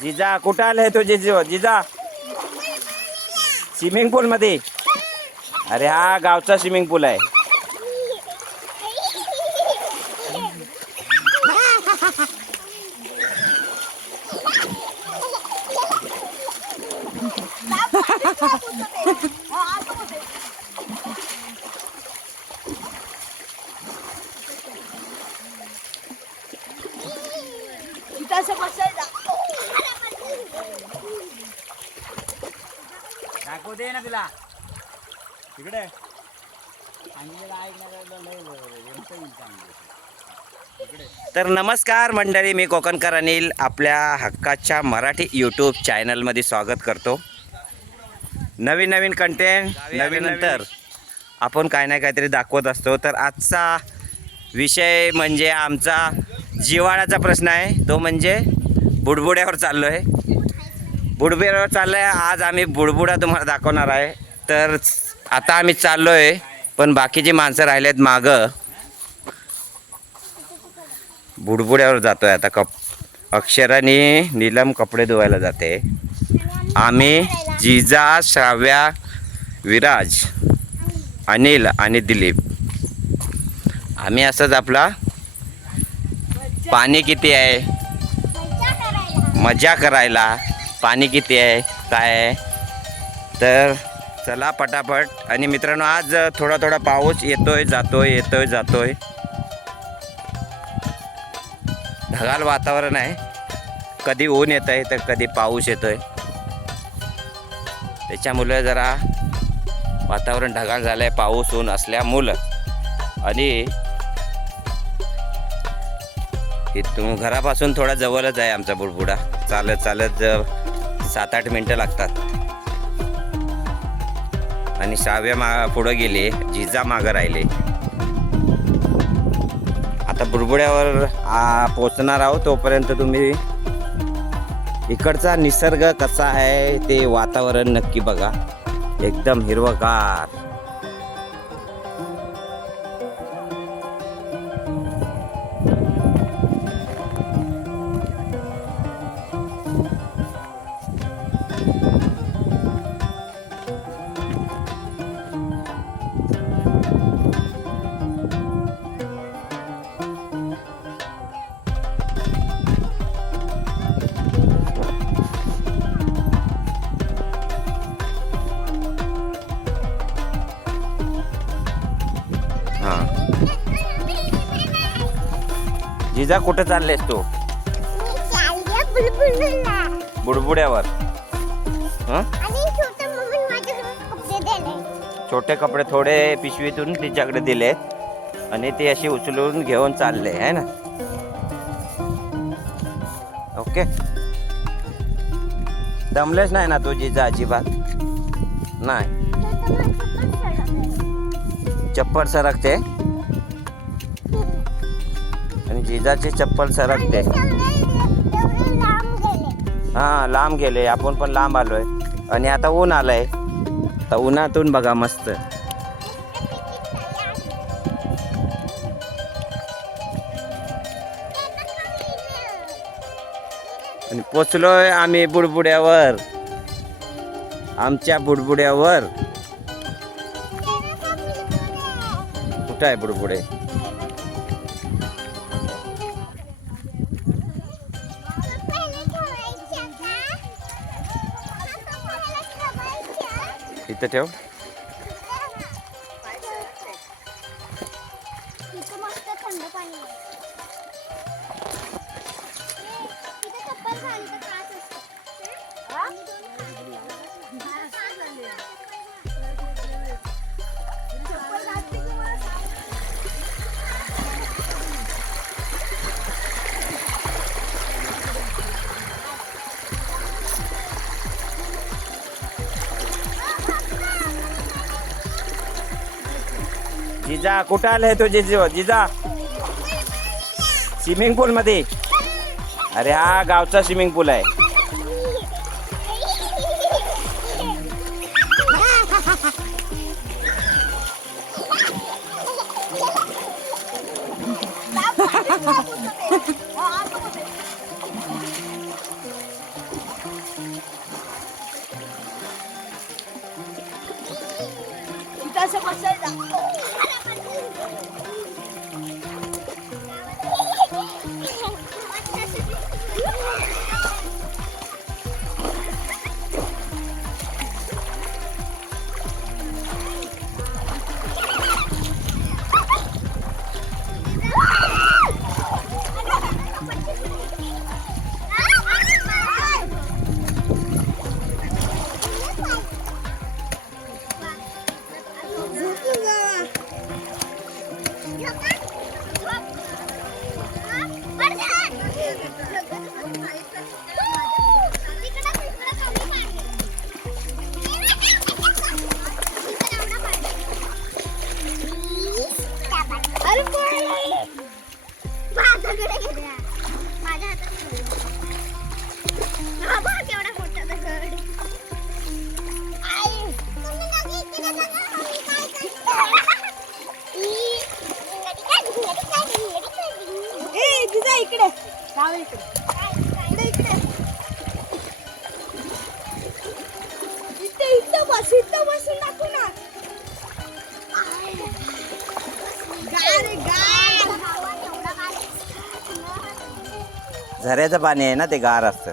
जिजा कुठं आलाय तो जिजो? जिजा. स्विमिंग पूल मध्ये. अरे हा गावचा स्विमिंग पूल आहे इथं असं बसायला दाखवू दे ना तुला तिकडे तर नमस्कार मंडळी मी कोकणकर अनिल आपल्या हक्काच्या मराठी यूट्यूब चॅनलमध्ये स्वागत करतो. नवीन नवीन कंटेंट नवीन नंतर आपण काय ना काहीतरी दाखवत असतो. तर आजचा विषय म्हणजे आमचा जिवाळ्याचा प्रश्न आहे. तो म्हणजे बुडबुड्यावर चाललो आहे बुडबुड्यावर चाललो आहे आज आम्ही बुडबुडा तुम्हाला दाखवणार आहे. तर आता आम्ही चाललो आहे पण बाकीची माणसं राहिलेत मागं. बुडबुड्यावर जातोय आता कप अक्षराने नीलम कपडे धुवायला जाते. आम्ही जिजा श्राव्या विराज अनिल आणि दिलीप. आम्ही असंच आपला पाणी किती आहे? मजा करायला. पाणी किती आहे? काय आहे? तर चला पटापट. आणि मित्रांनो आज थोडा थोडा पाऊस येतोय जातोय येतोय जातोय. ढगाळ वातावरण आहे. कधी ऊन येत आहे तर कधी पाऊस येतोय. त्याच्यामुळे जरा वातावरण ढगाळ झालं आहे पाऊस ऊन असल्यामुळं. आणि इथून घरापासून थोडा जवळच आहे आमचा बुडबुडा. चालत चालत ज- सात आठ मिनटं लागतात. आणि सहाव्या मा पुढं गेले जिजा मागं राहिले. आता बुडबुड्यावर पोचणार आहोत तोपर्यंत तुम्ही. इकडचा निसर्ग कसा आहे ते वातावरण नक्की बघा. एकदम हिरवगार. जिजा कुठं चाललेस तू? बुडबुड्यावर. हं? छोटे कपडे थोडे पिशवीतून तिच्याकडे दिले आणि ते अशी उचलून घेऊन चालले आहे ना? ओके. दमलेच नाही ना तू जिजा अजिबात? नाही. चप्पल सरकते? जिजाची चप्पल सरकते. हां लांब गेले. आपण पण लांब आलोय. आणि आता ऊन आलंय. आता उन्हातून बघा मस्त. आणि पोचलोय आम्ही बुडबुड्यावर. आमच्या बुडबुड्यावर. कुठं आहे बुडबुडे? इथं ठेव जा कुठं आले तो जिजो? जिजा. स्विमिंग पूल मध्ये. अरे हा गावचा स्विमिंग पूल आहे. इकडे जाऊ इकडे. इथे इथं बस इथं बसून दाखव ना. झऱ्याचं पाणी आहे ना ते गार असतं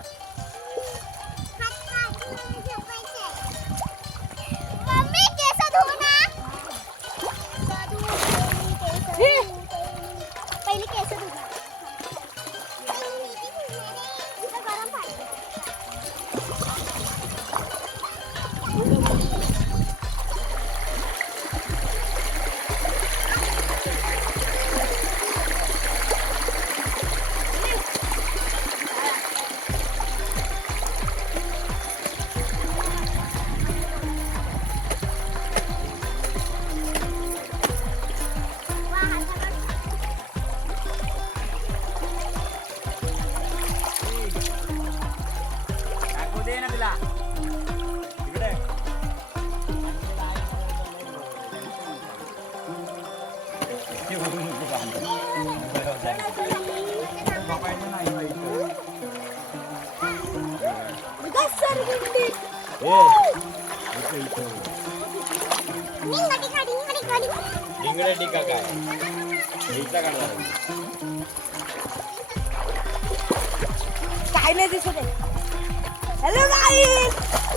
निंगडी काढी, निंगडी काढी. काय नाही दिसत Hello guys!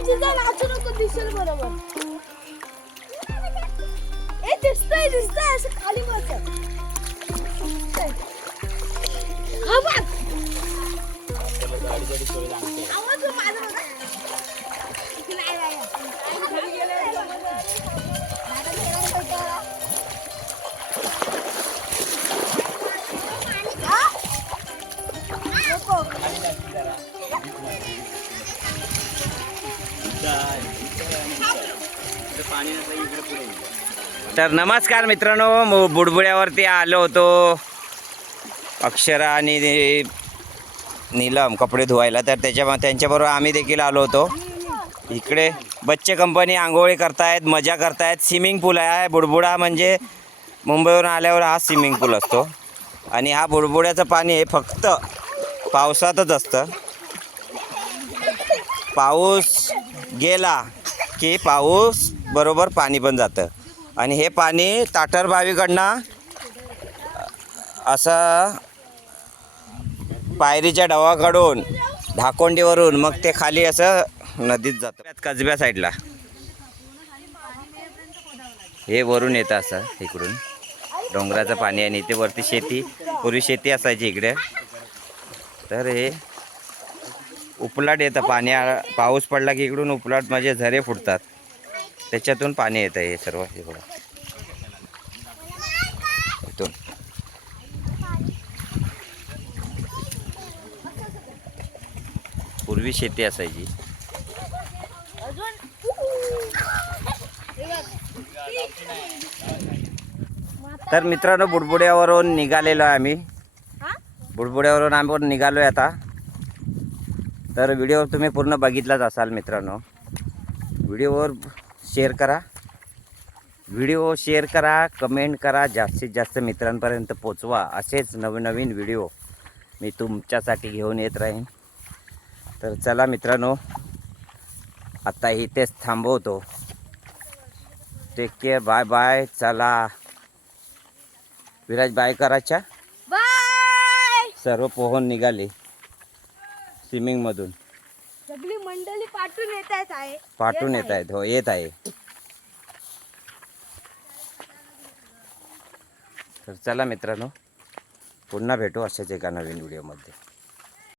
ए जिजा नाचू नको दिसेल बरोबर ए दिसतंय दिसतंय असं खाली बस बघ आवाज माझा तर नमस्कार मित्रांनो बुडबुड्यावरती आलो होतो. अक्षरा आणि नीलम कपडे धुवायला. तर त्याच्या त्यांच्याबरोबर आम्ही देखील आलो होतो. इकडे बच्चे कंपनी आंघोळी करतायत मजा करतायत. स्विमिंग पूल आहे. बुडबुडा म्हणजे मुंबईवरून आल्यावर हा स्विमिंग पूल असतो. आणि हा बुडबुड्याचं पाणी हे फक्त पावसातच असतं. पाऊस गेला की पाऊस बरोबर पाणी पण जातं. आणि हे पाणी ताटरबावीकडनं असं पायरीच्या डवाकडून धाकोंडीवरून मग ते खाली असं नदीत जातं. कसब्या साईडला. हे वरून येतं असं इकडून. डोंगराचं पाणी आणि इथे वरती शेती पूर्वी शेती असायची इकडे. तर हे उपलाट येतं पाणी पाऊस पडला की इकडून उपलाट म्हणजे झरे फुटतात. त्याच्यातून पाणी येतं हे सर्व हे बघा. इथून. पूर्वी शेती असायची. तर मित्रांनो बुडबुड्यावरून निघालेलो आहे आम्ही. बुडबुड्यावरून आम्ही निघालो आता. तर व्हिडिओ तुम्ही पूर्ण बघितलाच असाल मित्रांनो. व्हिडिओवर शेअर करा. व्हिडिओ शेअर करा कमेंट करा जास्तीत जास्त मित्रांपर्यंत पोचवा. असेच नवीन नवीन व्हिडिओ मी तुमच्यासाठी घेऊन येत राहीन. तर चला मित्रांनो आता इथेच थांबवतो. टेक केअर बाय बाय चला. विराज बाय करायच्या? बाय सर्व पोहून निघाले. स्विमिंगमधून मंडळी पाठवून येत आहेत आहे. पाठून येत आहेत. हो येत आहे. तर चला मित्रांनो पुन्हा भेटू अशाच एका नवीन व्हिडिओमध्ये.